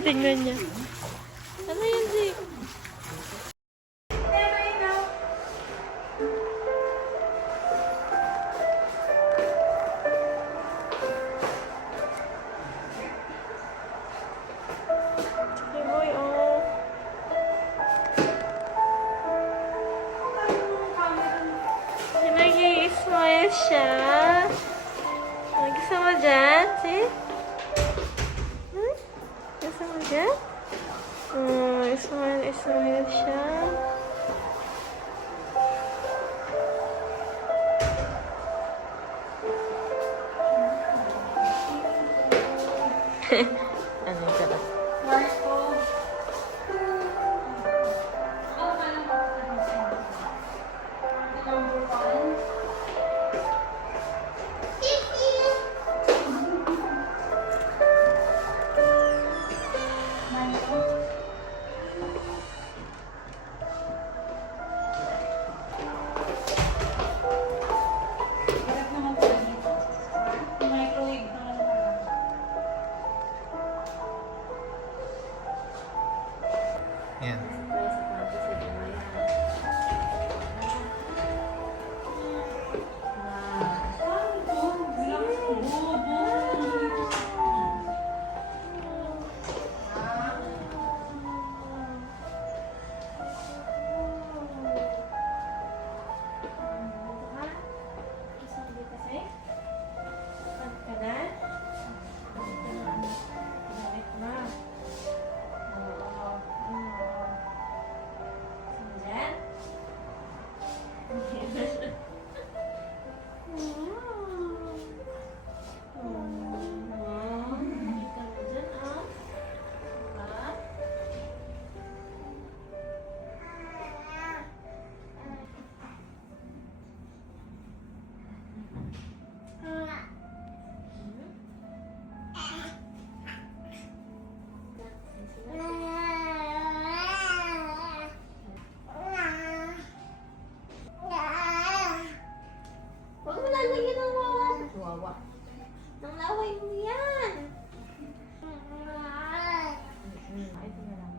Tinitingnan niya. Ano yan, Zeke? Hey, boy, oh. Nag-i-smile siya. Nag-isama dyan, see? Nag-isama dyan? Smile siya. Ano ka na? Yan. Huwag mo lalagyan ng wawa. Wawa. Nang laway mo yan. Ito na lang.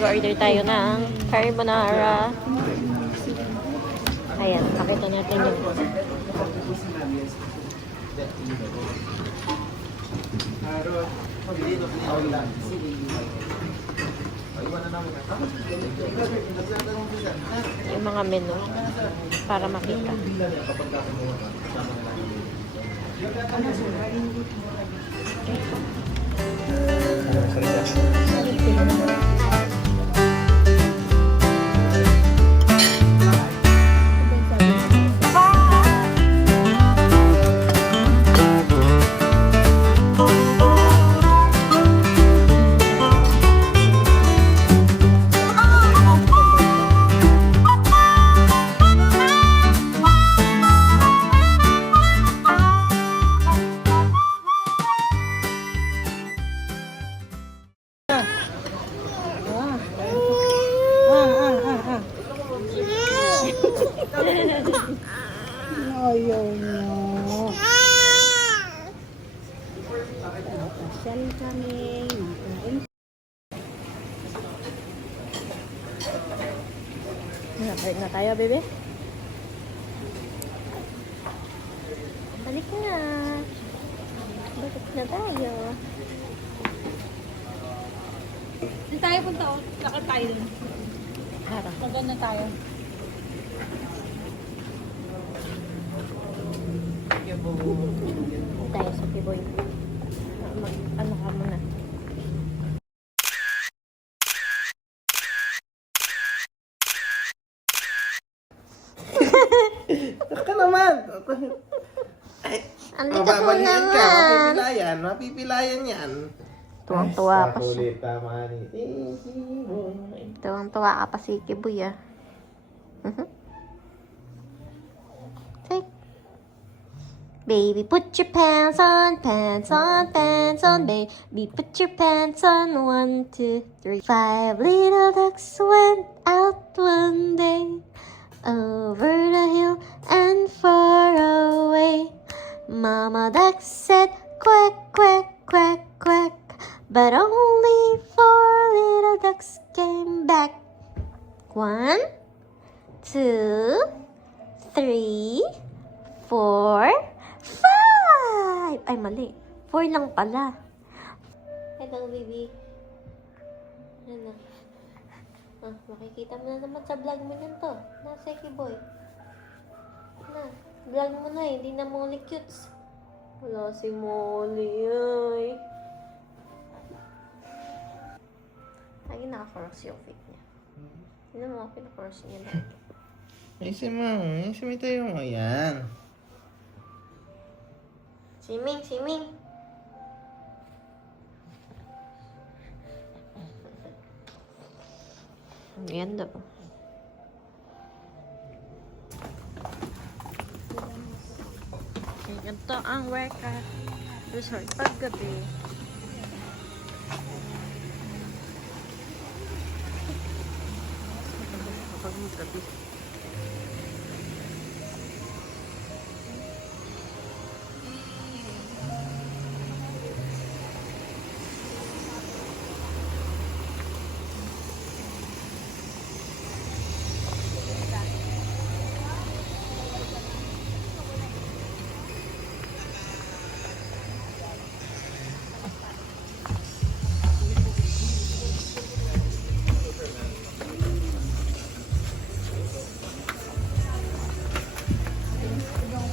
Order tayo ng carbonara. Ayan, pakita natin yung mga menu para makita. Ayaw mo. Pasyal kami. Break na tayo, bebe. Yeah. Balik na tayo. Hindi tayo punta o. Lakad tayo dun. Harap. Maganda tayo. Tayo sa Piboy. Ano ka muna? Ka naman. Ang likas mo Babalian ka. naman. Mapipilayan. Mapipilayan yan. Tuwang-tuwa pa siya. Ulit tama ni Easy Boy. Tuwang-tuwa ka pa si Kiboy ah. Say. Baby, put your pants on, pants on, pants on. Baby, put your pants on. 1, 2, 3. 5 little ducks went out one day, over the hill and far away. Mama duck said quack, quack, quack, quack, but only 4 little ducks came back. 1, 2, 3, 4, 5. Ay, mali. 4 lang pala. Hello, baby. Ano? Ah, makikita mo na naman sa vlog mo yan to. Nasa Kiboy. Na, vlog mo na eh. Hindi na Molly cutes. Wala si Molly ay. Lagi naka-cross yung fit niya. Hindi mo ako pinaka-cross niya lagi. Easy mo. Easy mo tayo. Ayan. Swimming, swimming. Ang ganda po. Ito ang workout resort paggabi. Kapag mo gabi.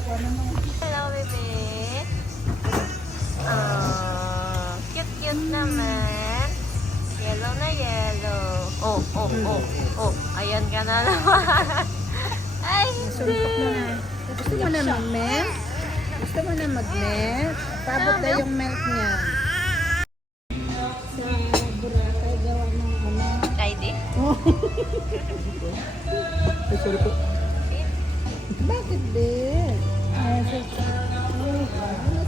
Hello, baby. Cute-cute naman. Yellow na yellow. Oh, oh, oh, oh. Ayan ka na naman. Ay, Suntok mo na. Gusto mo na mag-melt? Gusto mo na mag-melt? Paabot na yung melt niya. Sa Boracay, gawa ng ano. ID? Ay, sorry po. Bakit din? Nasa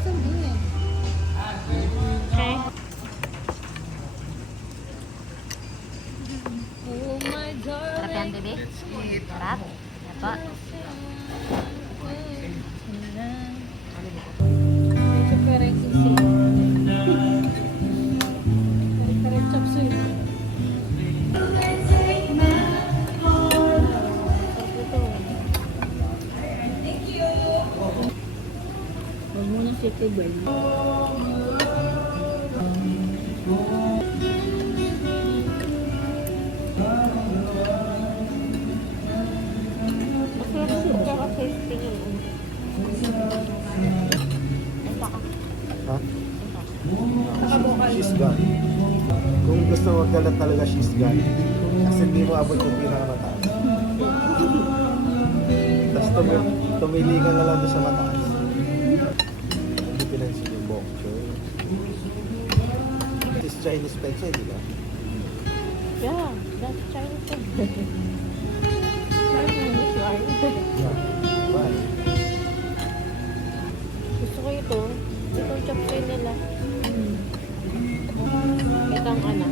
din eh. Okay. Sarap yan, baby? Sarap. Apa? Ito parang sisi. Parang chop suey. Huwag mo na siya kagay. Masarap siya kasi tingin. Ha? She's gone. Kung gusto mo magkalat talaga, she's gone. Kasi hindi mo abot yung pinakamataas. Tapos tumili ka na lang doon sa mataas. Hindi pinansin yung bok choy. This is Chinese pizza, di ba? Yeah, that's Chinese food. Chinese one. Yeah. Why? Gusto ko ito. Itong chop suey nila. Itong ano.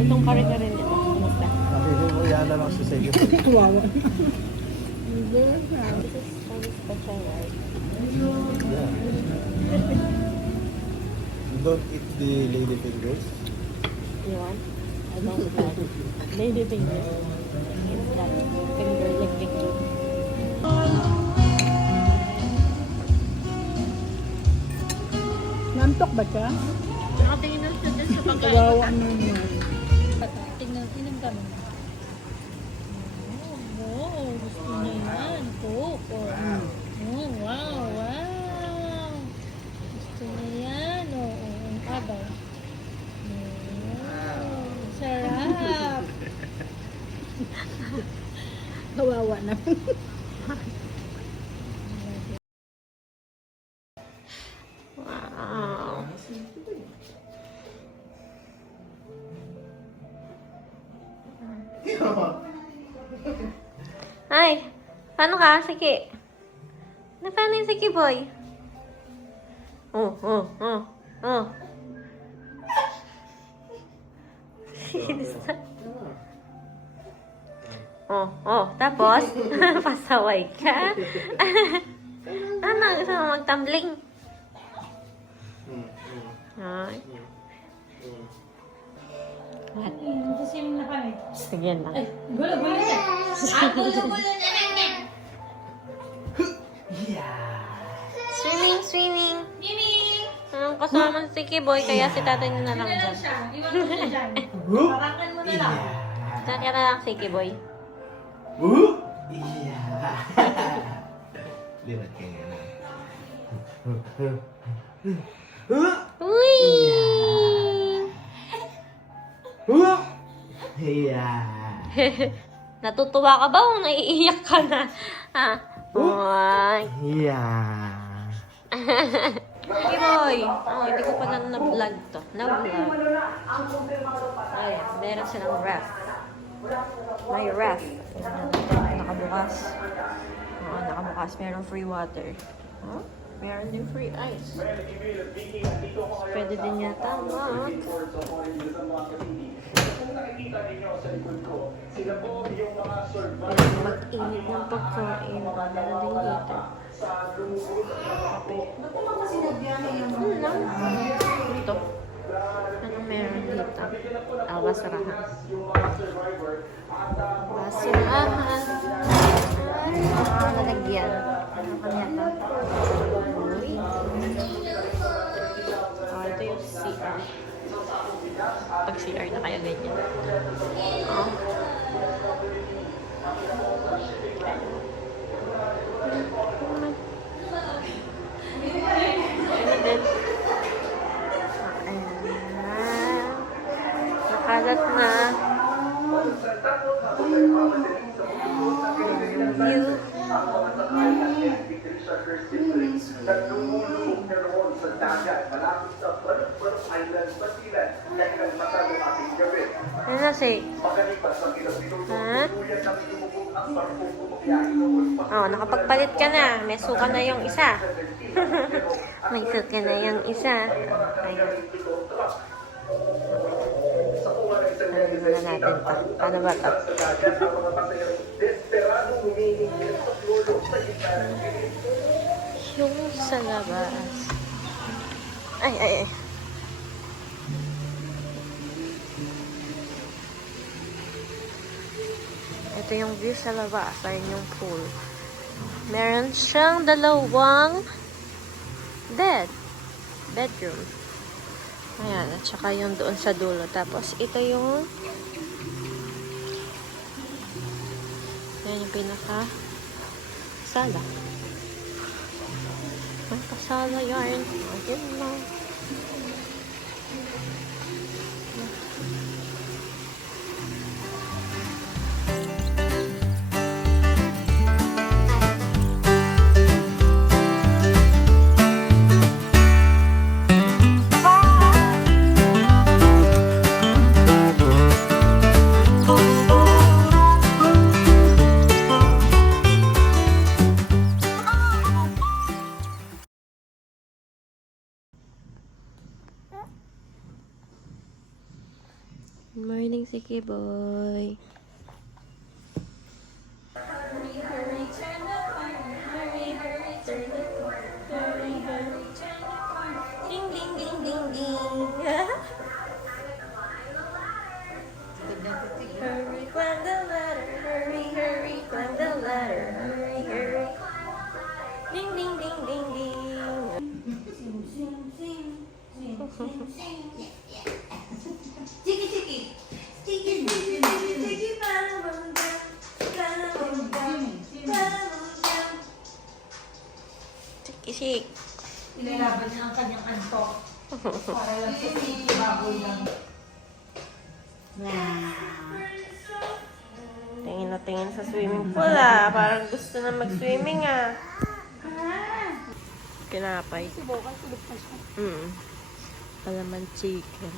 Itong kare-kare nila. Kumusta? Nakikita mo yan na lang sa second. Tuwawa. This is Chinese pechay, right? Yeah. You don't eat the lady fingers? You want? I don't like lady fingers. It's that finger licking. Nantok ba siya? Nakatingin na siya dyan sa pagkain. Kawawa naman. Tingnan kami. Oh, gusto niya yan. Coke. Oh, wow, wow. Gusto niya yan. Oo, ang kabaw. Sarap. Kawawa naman. Wow. Ay, paano ka? Sige. Paano yung sige, boy? Oh. Kinis na. Tapos, pasaway ka. Ano, gusto mo magtumbling? Ay. Magsisiming na kami. Sige na. Gulo-gulo siya. Gulo-gulo na lang yan. Swimming. Mimi! Anong kasama si Kiboy, kaya si tatay niya na lang Iwan dyan. siya. Iwan mo siya dyan. Parangan mo na lang. Kaya na lang si Kiboy. Liwat ka nga na. Uy! Natutuwa ka ba o naiiyak ka na? Ha? Uy! Kiboy! Oh, hindi ko pala na-vlog to. Na-vlog. Ay, meron silang ref. May ref. Nakabukas. Oo, nakabukas. Meron free water. Huh? Meron din free ice. Pwede din yata, mag. Pwede mag-init ng pagkain. Meron din dito. Ano lang? Ito. Anong meron dito? Basurahan. Basurahan. Lalagyan. Ano kanya ito? Uy. Ito yung CR. Pag CR na kaya ganyan. Nakalat na. View. Ano na say? Ha? Oh, nakapagpalit ka na. May suka na yung isa. May suka na yung isa. Ayun. Ano na natin to? Paano ba to? Yung sa labas. Ay. Ito yung view sa labas. Ayun yung pool. Meron siyang dalawang bedroom. Ayan, at saka yung doon sa dulo. Tapos, ito yung ayan yung pinaka sala. Ang kasala yarn. Ayun lang. Good morning, Siki Boy. Hurry, turn the corner. Hurry, turn the corner. Hurry, turn the corner. Ding, ding, ding, ding, ding. Hurry, climb the ladder. Hurry, climb the ladder. Hurry. Ding, ding, ding, ding, ding. Sing, sing, sing. Isik. Inalaban niya ang kanyang antok. Para lang sa baboy lang. Tingin na tingin sa swimming pool ah. Parang gusto na mag-swimming ah. Kinapay. Subukan, tulog pa siya. Palaman chicken.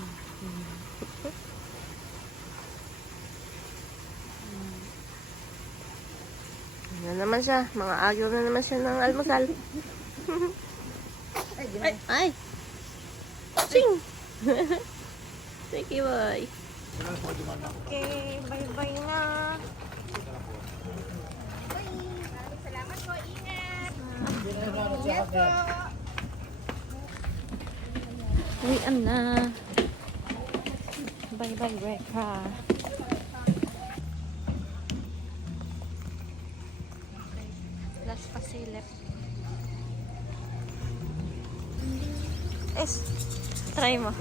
Ano naman siya? Mga agaw na naman siya ng almusal. Ay! Ay! Ching! Sige, boy. Okay, bye-bye na. Salamat po, ingat. Uwian na. Bye-bye, Rekha. Last pasilip. Try mo.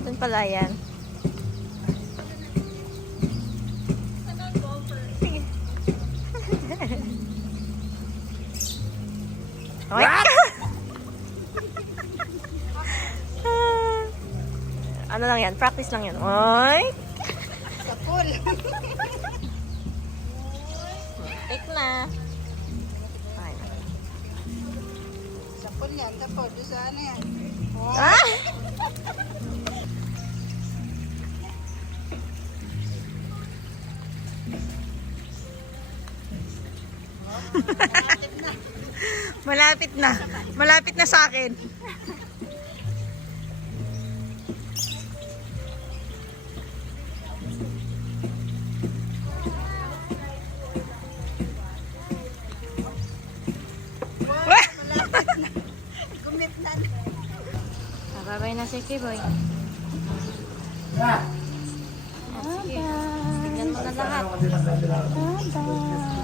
Doon pala yan. Sige. Oy! Ano lang yan? Practice lang yan. Oy! Sa pool. Take na. Ay. Sa pool yan, sa pool. Doon sa ano yan. Ah! Malapit na. Malapit na sa akin. Malapit na. Kumit na. Babay na si Kiboy. Sige. Tignan mo na lahat. Bye-bye.